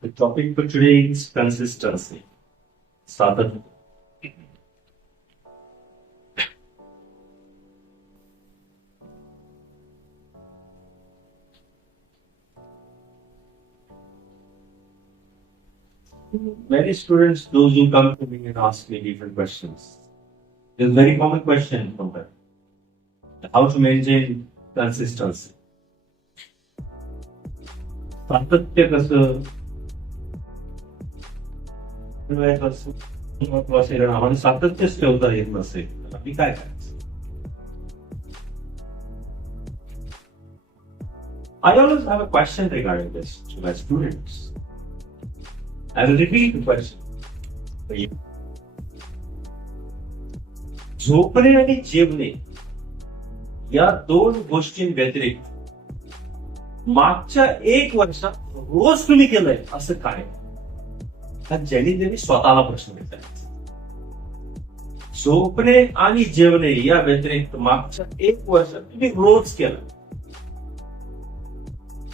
The topic for today is consistency. Sadhana. Many students, those who come to me and ask me different questions, there's a very common question from them how to maintain consistency. महत्वाचं आहे. कारण आम्हाला सातत्यच ठेवता येत नसेल तर आम्ही काय करायचं I always have a question regarding this to my students. I will repeat the question झोपणे आणि जेवणे या दोन गोष्टी व्यतिरिक्त मागच्या एक वर्षात रोज तुम्ही केलंय असं काय हा ज्यांनी त्यांनी स्वतःला प्रश्न विचारायचा झोपणे आणि जेवणे या व्यतिरिक्त मागच्या एक वर्षात तुम्ही रोज केलं.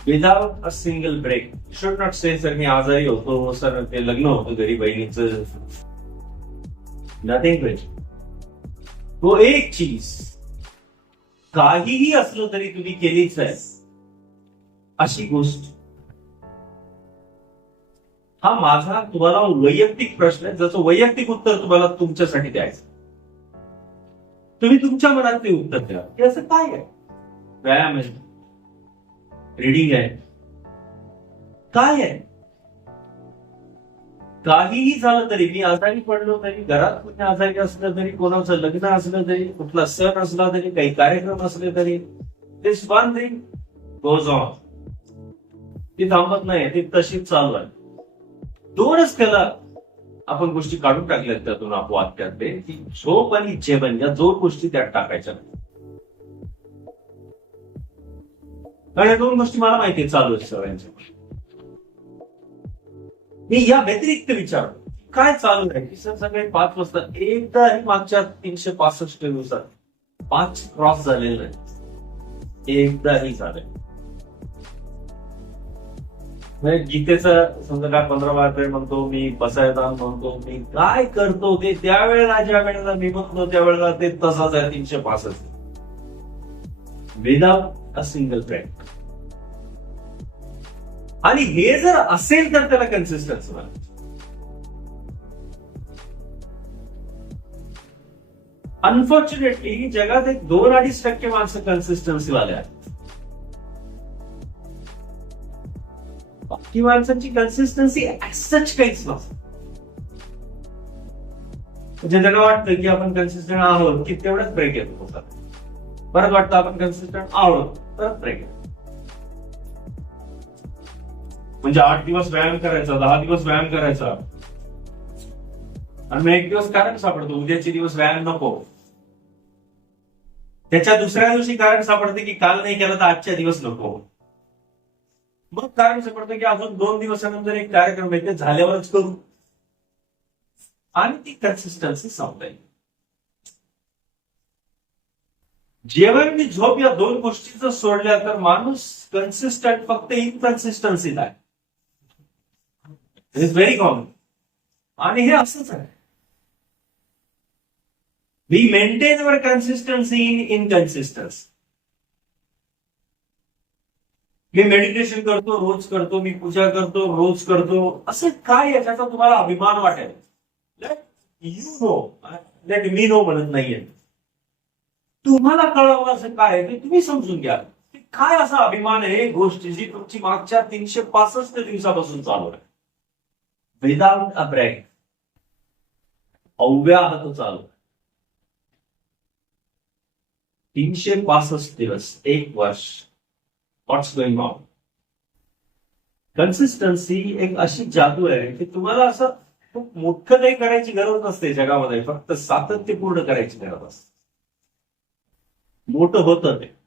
Without a single break should not say sir मी आजारी होतो सर ते लग्न होतं घरी बहिणीचं. नथिंग तो एक चीज. काहीही असलं तरी तुम्ही केलीच आहे अशी गोष्ट. हा माझा तुम्हाला वैयक्तिक प्रश्न आहे. ज्याचं वैयक्तिक उत्तर तुम्हाला तुमच्यासाठी द्यायचं तुम्ही तुमच्या मनात ते उत्तर द्या. की असं काय आहे? व्यायाम आहे. रीडिंग आहे. काय आहे? काहीही झालं तरी मी आजारी पडलो तरी घरात कुणी आजारी असलं तरी कोणाचं लग्न असलं तरी कुठला सण असला तरी काही कार्यक्रम असले तरी this one thing goes on ती थांबत नाही ती तशीच चालू आहे. दोनच त्याला आपण गोष्टी काढून टाकल्यात त्यातून आपोआप त्यातले. की झोप आणि जेवण या दोन गोष्टी त्यात टाकायच्या कारण या दोन गोष्टी मला माहिती चालू आहेत सगळ्यांच्या. मी या व्यतिरिक्त विचार काय चालू आहे? की सर सकाळी पाच वाजता एकदा मागच्या तीनशे पासष्ट दिवसात पाच क्रॉस झालेलं आहे एकदाही झालंय म्हणजे गीतेचं समजा काय पंधरा बारा म्हणतो मी बसायला म्हणतो मी काय करतो ते त्यावेळेला ज्या वेळेला मी म्हणतो त्यावेळेला ते तसाच आहे तीनशे पासष्ट. विदाउट अ सिंगल ब्रेक आणि हे जर असेल तर त्याला कन्सिस्टन्सी म्हणा अनफॉर्च्युनेटली जगात एक दोन अडीच टक्के माणसं कन्सिस्टन्सी वाले आहेत. ही माणसांची कन्सिस्टन्सी सच काहीच नसते. म्हणजे त्यांना वाटतं की आपण कन्सिस्टंट आहोत की तेवढाच ब्रेक येतो होता परत वाटतं आपण कन्सिस्टंट आहोत परत ब्रेक येतो. म्हणजे आठ दिवस व्यायाम करायचा दहा दिवस व्यायाम करायचा. आणि मग एक दिवस कारण सापडतो उद्याचे दिवस व्यायाम नको. त्याच्या दुसऱ्या दिवशी कारण सापडते की काल नाही केलं तर आजच्या दिवस नको. मग कारण सापडतं की अजून दोन दिवसानंतर एक कार्यक्रम आहे, ते झाल्यावरच करू. आणि ती कन्सिस्टन्सी संपताय जेवण आणि झोप या दोन गोष्टी सोडल्या, तर माणूस कन्सिस्टंट फक्त इनकन्सिस्टन्सीत आहे. इज़ व्हेरी कॉमन आणि हे असंच आहे. We maintain our consistency in inconsistency me meditation करतो रोज करतो मी पूजा करतो रोज करतो. असं काय याच्याचा तुम्हाला अभिमान वाटेल? Let you know let me know म्हणत नाहीये. तुम्हाला कळावं असं काय ते तुम्ही समजून घ्या. काय असा अभिमान आहे? गोष्ट जी तुमची मागच्या तीनशे पासष्ट दिवसापासून चालू आहे. विदाउट अ ब्रेक अव्याहत चालू आहे. तीनशे पासष्ट दिवस एक वर्ष. व्हॉट्स गोइंग ऑन कन्सिस्टन्सी एक अशी जादू आहे की तुम्हाला असं खूप मोठं काही करायची गरज नसते जगामध्ये फक्त सातत्यपूर्ण करायची गरज असते. मोठं होतं ते.